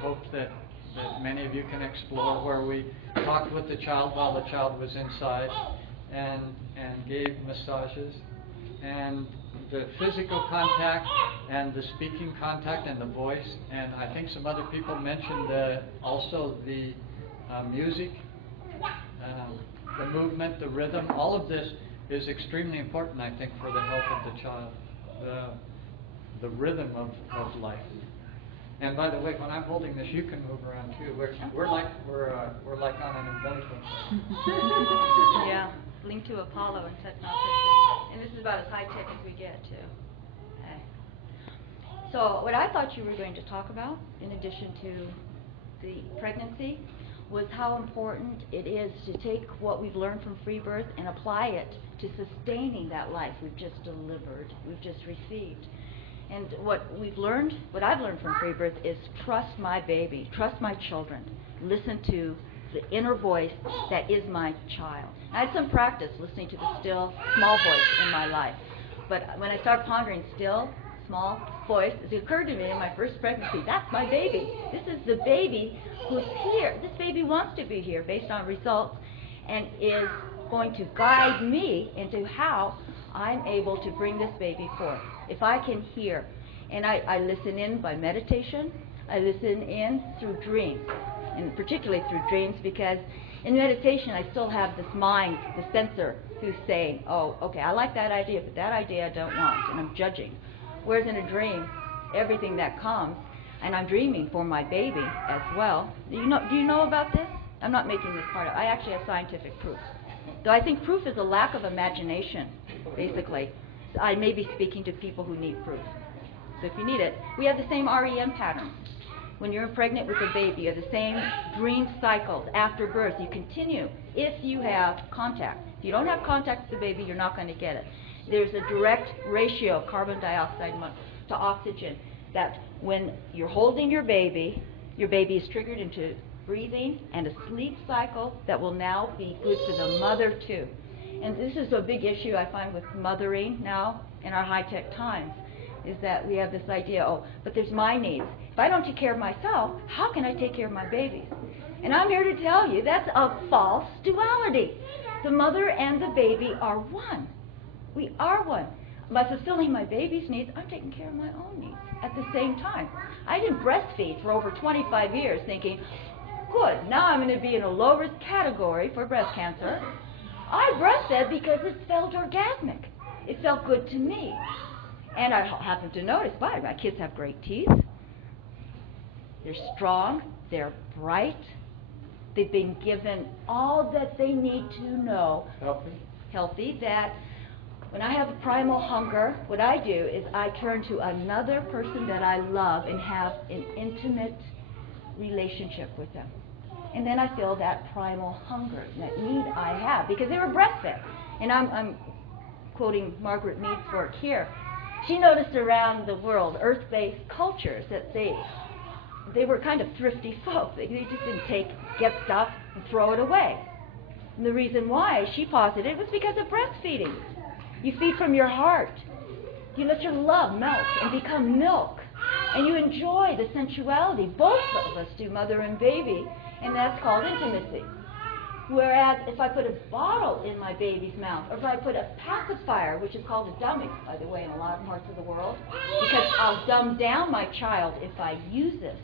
hope that many of you can explore, where we talked with the child while the child was inside and gave massages. And the physical contact and the speaking contact and the voice, and I think some other people mentioned also the music, the movement, the rhythm. All of this is extremely important, I think, for the health of the child, the rhythm of life. And by the way, when I'm holding this, you can move around too. We're like on an embankment. Yeah, linked to Apollo and technology. And this is about as high tech as we get too. Okay. So what I thought you were going to talk about, in addition to the pregnancy, was how important it is to take what we've learned from free birth and apply it to sustaining that life we've just delivered, we've just received. And what I've learned from free birth is trust my baby, trust my children, listen to the inner voice that is my child. I had some practice listening to the still, small voice in my life. But when I started pondering still, small voice, it occurred to me in my first pregnancy, that's my baby. This is the baby who's here. This baby wants to be here based on results and is going to guide me into how I'm able to bring this baby forth. If I can hear, and I listen in by meditation, I listen in through dreams, and particularly through dreams, because in meditation I still have this mind, the censor, who's saying, oh, okay, I like that idea, but that idea I don't want, and I'm judging. Whereas in a dream, everything that comes, and I'm dreaming for my baby as well. Do you know about this? I'm not making this part up. I actually have scientific proof. Though I think proof is a lack of imagination, basically. I may be speaking to people who need proof. So if you need it, we have the same REM pattern. When you're pregnant with a baby, you have the same dream cycles after birth. You continue if you have contact. If you don't have contact with the baby, you're not going to get it. There's a direct ratio of carbon dioxide to oxygen, that when you're holding your baby is triggered into breathing and a sleep cycle that will now be good for the mother too. And this is a big issue I find with mothering now in our high-tech times, is that we have this idea, oh, but there's my needs. If I don't take care of myself, how can I take care of my babies? And I'm here to tell you that's a false duality. The mother and the baby are one. We are one. By fulfilling my baby's needs, I'm taking care of my own needs at the same time. I didn't breastfeed for over 25 years thinking, good, now I'm going to be in a low-risk category for breast cancer. I breastfed because it felt orgasmic. It felt good to me. And I happened to notice, wow, my kids have great teeth. They're strong. They're bright. They've been given all that they need to know. Healthy. That when I have a primal hunger, what I do is I turn to another person that I love and have an intimate relationship with them. And then I feel that primal hunger, that need I have, because they were breastfed. And I'm quoting Margaret Mead's work here. She noticed around the world, earth-based cultures, that they were kind of thrifty folk. They just get stuff and throw it away. And the reason why, she posited, was because of breastfeeding. You feed from your heart. You let your love melt and become milk. And you enjoy the sensuality. Both of us do, mother and baby. And that's called intimacy. Whereas if I put a bottle in my baby's mouth, or if I put a pacifier, which is called a dummy, by the way, in a lot of parts of the world, because I'll dumb down my child if I use this.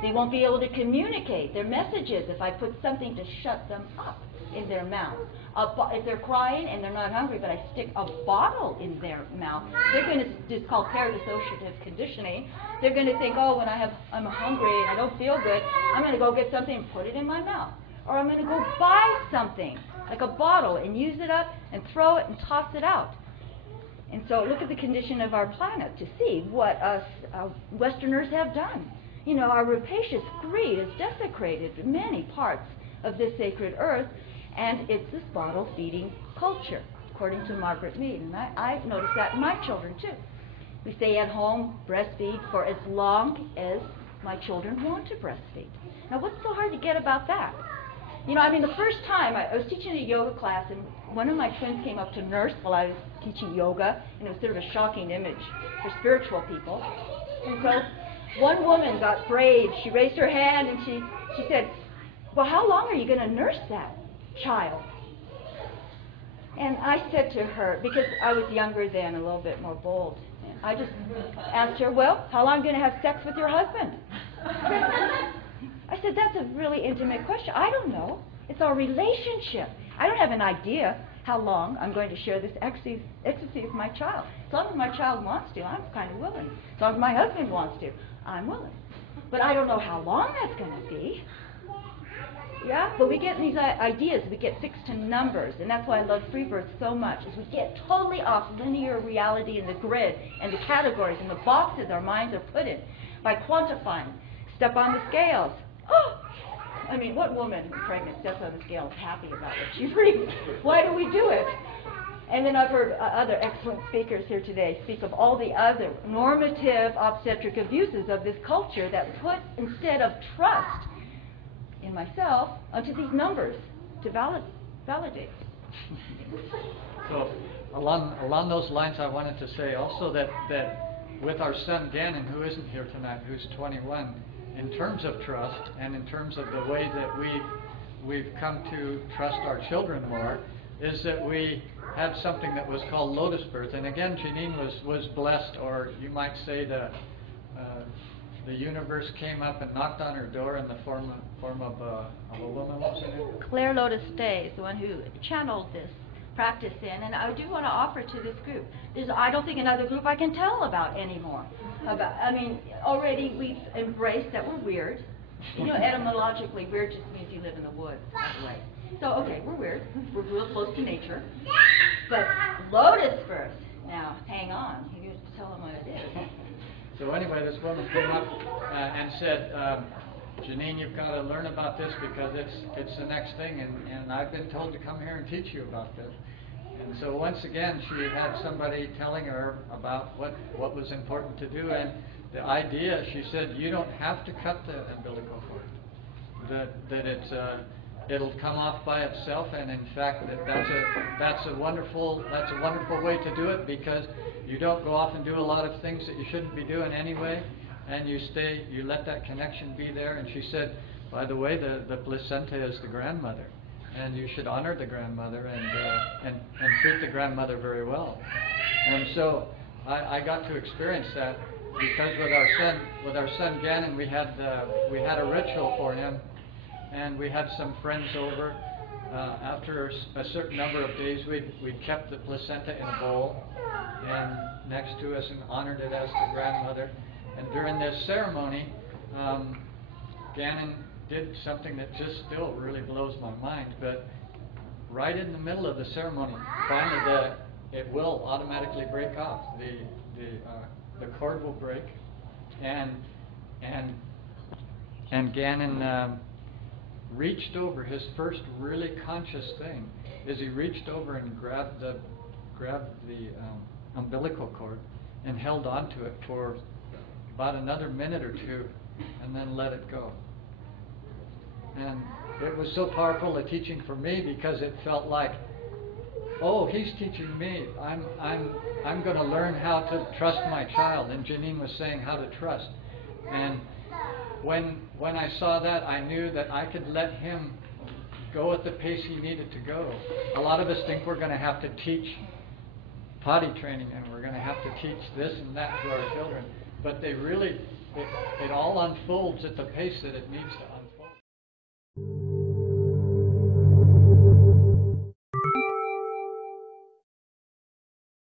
They won't be able to communicate their messages if I put something to shut them up in their mouth. If they're crying and they're not hungry, but I stick a bottle in their mouth, they're going to, it's called paradissociative conditioning. They're going to think, oh, when I'm hungry and I don't feel good, I'm going to go get something and put it in my mouth. Or I'm going to go buy something, like a bottle, and use it up and throw it and toss it out. And so look at the condition of our planet to see what us Westerners have done. You know, our rapacious greed has desecrated many parts of this sacred earth, and it's this bottle-feeding culture, according to Margaret Mead. And I've noticed that in my children, too. We stay at home, breastfeed for as long as my children want to breastfeed. Now, what's so hard to get about that? You know, I mean, the first time I was teaching a yoga class, and one of my twins came up to nurse while I was teaching yoga, and it was sort of a shocking image for spiritual people. And so One woman got brave. She raised her hand and she said, well, how long are you going to nurse that child? And I said to her, because I was younger then, a little bit more bold, I just asked her, well, how long are you going to have sex with your husband? I said, that's a really intimate question. I don't know. It's our relationship. I don't have an idea how long I'm going to share this ecstasy with my child. As long as my child wants to, I'm kind of willing. As long as my husband wants to, I'm willing. But I don't know how long that's going to be. Yeah, but we get these ideas, we get fixed to numbers, and that's why I love free birth so much, is we get totally off linear reality and the grid and the categories and the boxes our minds are put in by quantifying. Step on the scales. Oh! I mean, what woman who's pregnant steps on the scale is happy about what she reads? Why do we do it? And then I've heard other excellent speakers here today speak of all the other normative obstetric abuses of this culture that put, instead of trust in myself, onto these numbers to validate. So along those lines, I wanted to say also that with our son Gannon, who isn't here tonight, who's 21, in terms of trust and in terms of the way that we've come to trust our children more, is that we had something that was called lotus birth. And again, Jeannine was blessed, or you might say the universe came up and knocked on her door in the form of a woman. What was her name? Claire Lotus Day is the one who channeled this practice in, and I do want to offer to this group. I don't think another group I can tell about anymore. I mean, already we've embraced that we're weird. You know, etymologically, weird just means you live in the woods, by the way. So, okay, we're weird. We're real close to nature. But lotus birth, now, hang on. You need to tell them what it is. So anyway, this woman came up and said, Jeannine, you've got to learn about this because it's the next thing, and I've been told to come here and teach you about this. And so once again, she had somebody telling her about what was important to do, and the idea, she said, you don't have to cut the umbilical cord. That it'll come off by itself, and in fact, that's a wonderful way to do it, because you don't go off and do a lot of things that you shouldn't be doing anyway, and you let that connection be there. And she said, by the way, the placenta is the grandmother, and you should honor the grandmother and treat the grandmother very well. And so I got to experience that, because with our son Gannon, we had a ritual for him, and we had some friends over. After a certain number of days, we'd kept the placenta in a bowl and next to us and honored it as the grandmother. And during this ceremony, Gannon did something that just still really blows my mind. But right in the middle of the ceremony, finally it will automatically break off. The cord will break, and Gannon reached over. His first really conscious thing is he reached over and grabbed the umbilical cord and held on to it for about another minute or two, and then let it go. And it was so powerful a teaching for me, because it felt like, oh, he's teaching me. I'm going to learn how to trust my child. And Jeannine was saying how to trust. And when I saw that, I knew that I could let him go at the pace he needed to go. A lot of us think we're going to have to teach potty training, and we're going to have to teach this and that to our children. But it all unfolds at the pace that it needs to unfold.